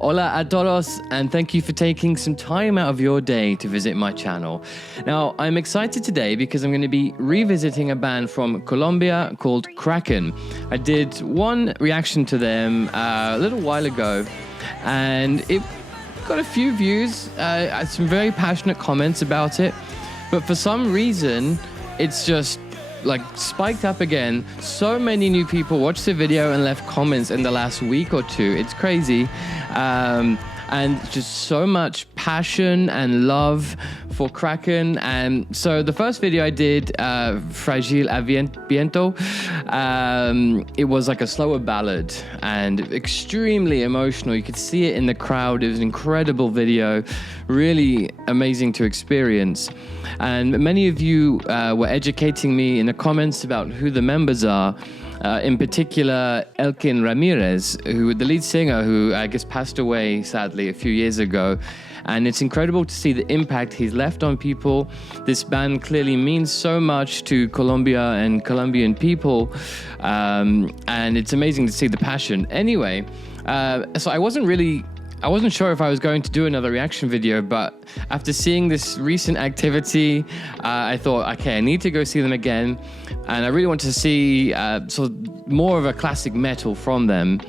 Hola a todos, and thank you for taking some time out of your day to visit my channel. Now, I'm excited today because I'm going to be revisiting a band from Colombia called Kraken. I did one reaction to them a little while ago, and it got a few views, some very passionate comments about it, but for some reason, it's just like spiked up again. So many new people watched the video and left comments in the last week or two. It's crazy. And just so much passion and love for Kraken. And so the first video I did, Fragile a Viento, it was like a slower ballad and extremely emotional. You could see it in the crowd. It was an incredible video, really amazing to experience. And many of you were educating me in the comments about who the members are. In particular, Elkin Ramirez, the lead singer, who I guess passed away sadly a few years ago. And it's incredible to see the impact he's left on people. This band clearly means so much to Colombia and Colombian people. And it's amazing to see the passion. Anyway, so I wasn't sure if I was going to do another reaction video, but after seeing this recent activity, I thought, okay, I need to go see them again. And I really want to see sort of more of a classic metal from them.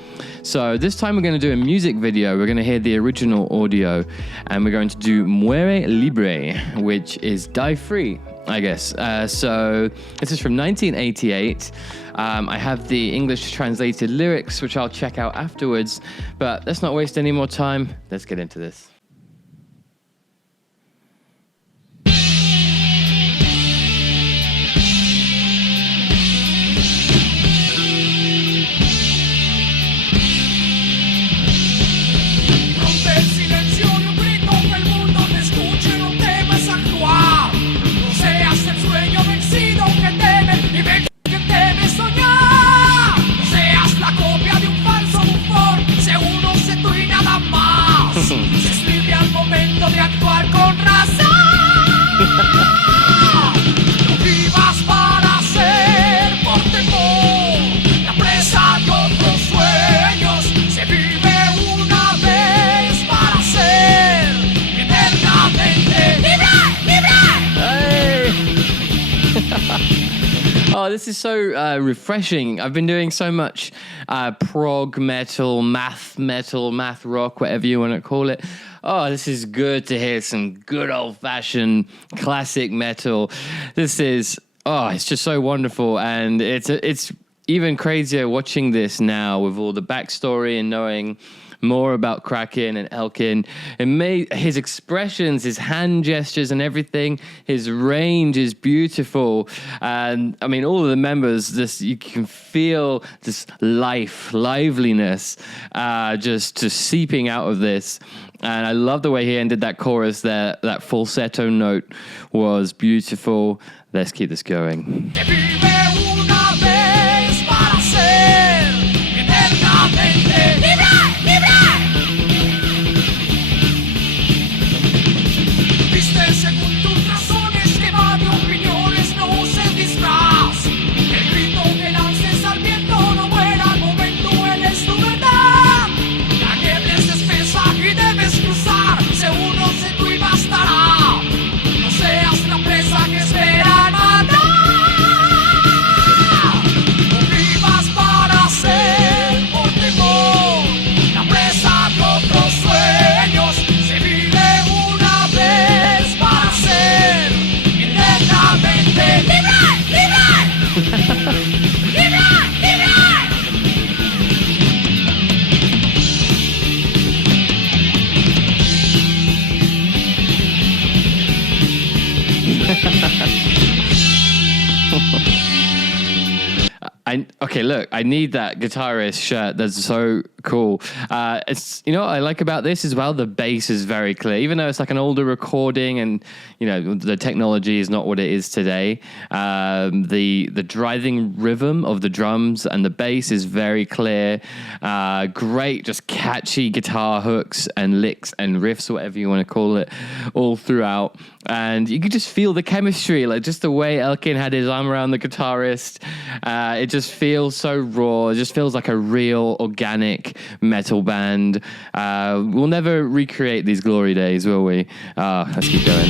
So this time we're going to do a music video. We're going to hear the original audio, and we're going to do Muere Libre, which is Die Free, I guess. So this is from 1988. I have the English translated lyrics, which I'll check out afterwards. But let's not waste any more time. Let's get into this. Oh, this is so refreshing. I've been doing so much prog metal, math rock, whatever you want to call it. Oh, this is good to hear some good old-fashioned classic metal. This is, it's just so wonderful. And it's even crazier watching this now with all the backstory and knowing more about Kraken and Elkin. His expressions, his hand gestures and everything, his range is beautiful. And I mean, all of the members, you can feel this liveliness just seeping out of this. And I love the way he ended that chorus there. That falsetto note was beautiful. Let's keep this going. Okay, look, I need that guitarist shirt. That's so cool. It's, you know what I like about this as well? The bass is very clear. Even though it's like an older recording and, you know, the technology is not what it is today, the driving rhythm of the drums and the bass is very clear. Great, just catchy guitar hooks and licks and riffs, whatever you want to call it, all throughout. And you could just feel the chemistry, like just the way Elkin had his arm around the guitarist. It just feels so raw. It just feels like a real organic classic metal band. We'll never recreate these glory days, will we? Let's keep going.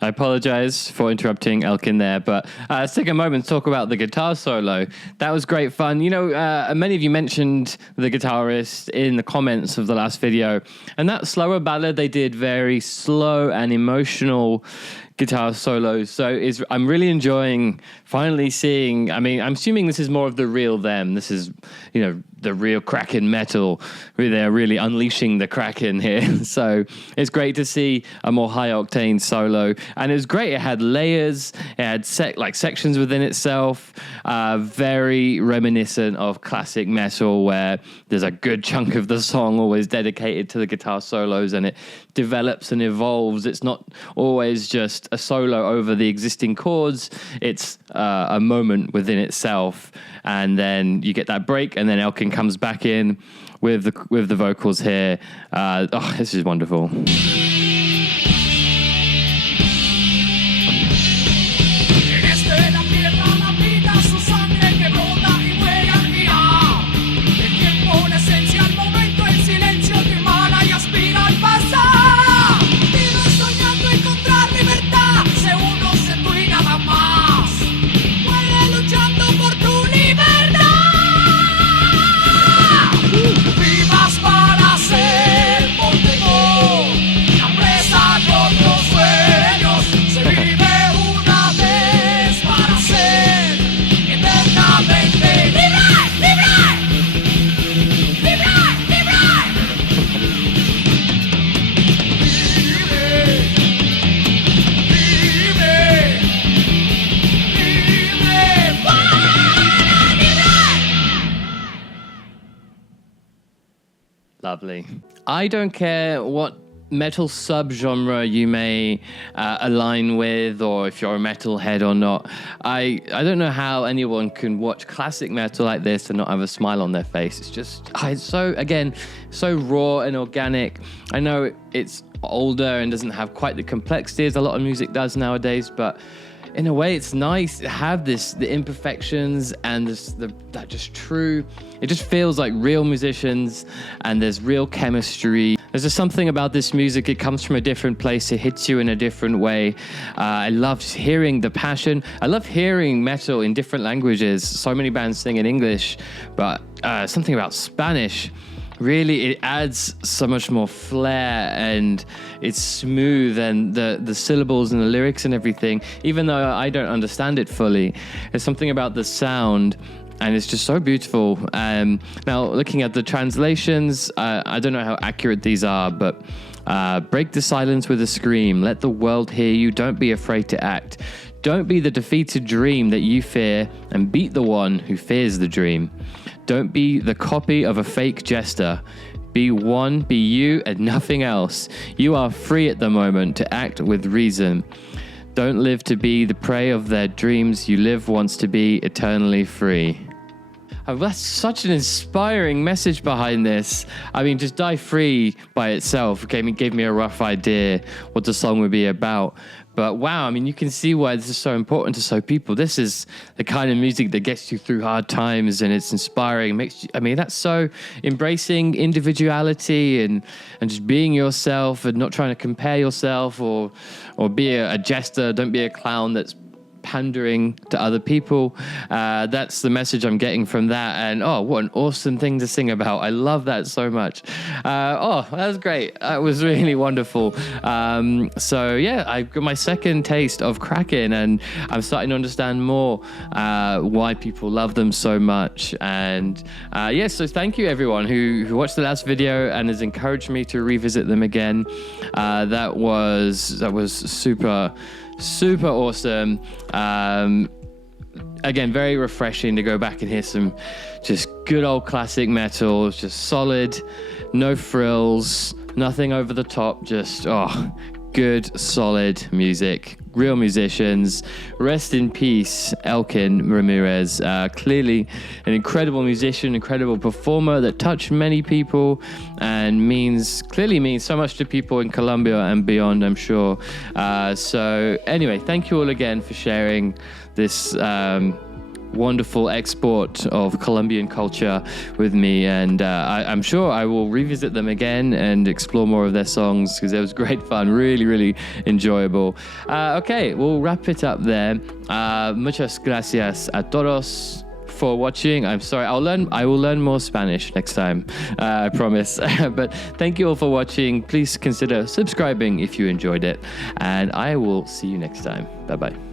I apologize for interrupting Elkin there, but let's take a moment to talk about the guitar solo. That was great fun. You know, many of you mentioned the guitarist in the comments of the last video, and that slower ballad they did very slow and emotional guitar solos. So I'm really enjoying finally seeing, I mean, I'm assuming this is more of the real them. This is, you know, the real Kraken metal. They're really unleashing the Kraken here. So it's great to see a more high octane solo. And it was great. It had layers. It had sections within itself. Very reminiscent of classic metal, where there's a good chunk of the song always dedicated to the guitar solos, and it develops and evolves. It's not always just a solo over the existing chords. It's a moment within itself, and then you get that break, and then Elkin comes back in with the vocals here. This is wonderful. Lovely. I don't care what metal subgenre you may align with, or if you're a metalhead or not. I don't know how anyone can watch classic metal like this and not have a smile on their face. It's just, it's so raw and organic. I know it's older and doesn't have quite the complexity as a lot of music does nowadays, but in a way, it's nice to have the imperfections and that just true. It just feels like real musicians, and there's real chemistry. There's just something about this music. It comes from a different place. It hits you in a different way. I love hearing the passion. I love hearing metal in different languages. So many bands sing in English, but something about Spanish. Really, it adds so much more flair, and it's smooth, and the syllables and the lyrics and everything, even though I don't understand it fully, there's something about the sound, and it's just so beautiful. Now, looking at the translations, I don't know how accurate these are, but break the silence with a scream. Let the world hear you. Don't be afraid to act. Don't be the defeated dream that you fear, and beat the one who fears the dream. Don't be the copy of a fake jester. Be one, be you, and nothing else. You are free at the moment to act with reason. Don't live to be the prey of their dreams. You live once to be eternally free. Oh, that's such an inspiring message behind this. I mean, just Die Free by itself gave me a rough idea what the song would be about. But wow, I mean, you can see why this is so important to so people. This is the kind of music that gets you through hard times, and it's inspiring. That's so embracing individuality and just being yourself and not trying to compare yourself or be a jester. Don't be a clown that's pandering to other people. That's the message I'm getting from that. And what an awesome thing to sing about. I love that so much. That was great. That was really wonderful. So yeah, I got my second taste of Kraken, and I'm starting to understand more why people love them so much. And so thank you everyone who watched the last video and has encouraged me to revisit them again. That was super awesome. Again, very refreshing to go back and hear some just good old classic metal, just solid, no frills, nothing over the top, just good, solid music, real musicians. Rest in peace, Elkin Ramirez. Clearly an incredible musician, incredible performer that touched many people and clearly means so much to people in Colombia and beyond, I'm sure. So anyway, thank you all again for sharing this wonderful export of Colombian culture with me, and I'm sure I will revisit them again and explore more of their songs because it was great fun, really enjoyable. Okay, we'll wrap it up there. Muchas gracias a todos for watching. I'm sorry, I will learn more Spanish next time, I promise. But thank you all for watching. Please consider subscribing if you enjoyed it, and I will see you next time. Bye bye.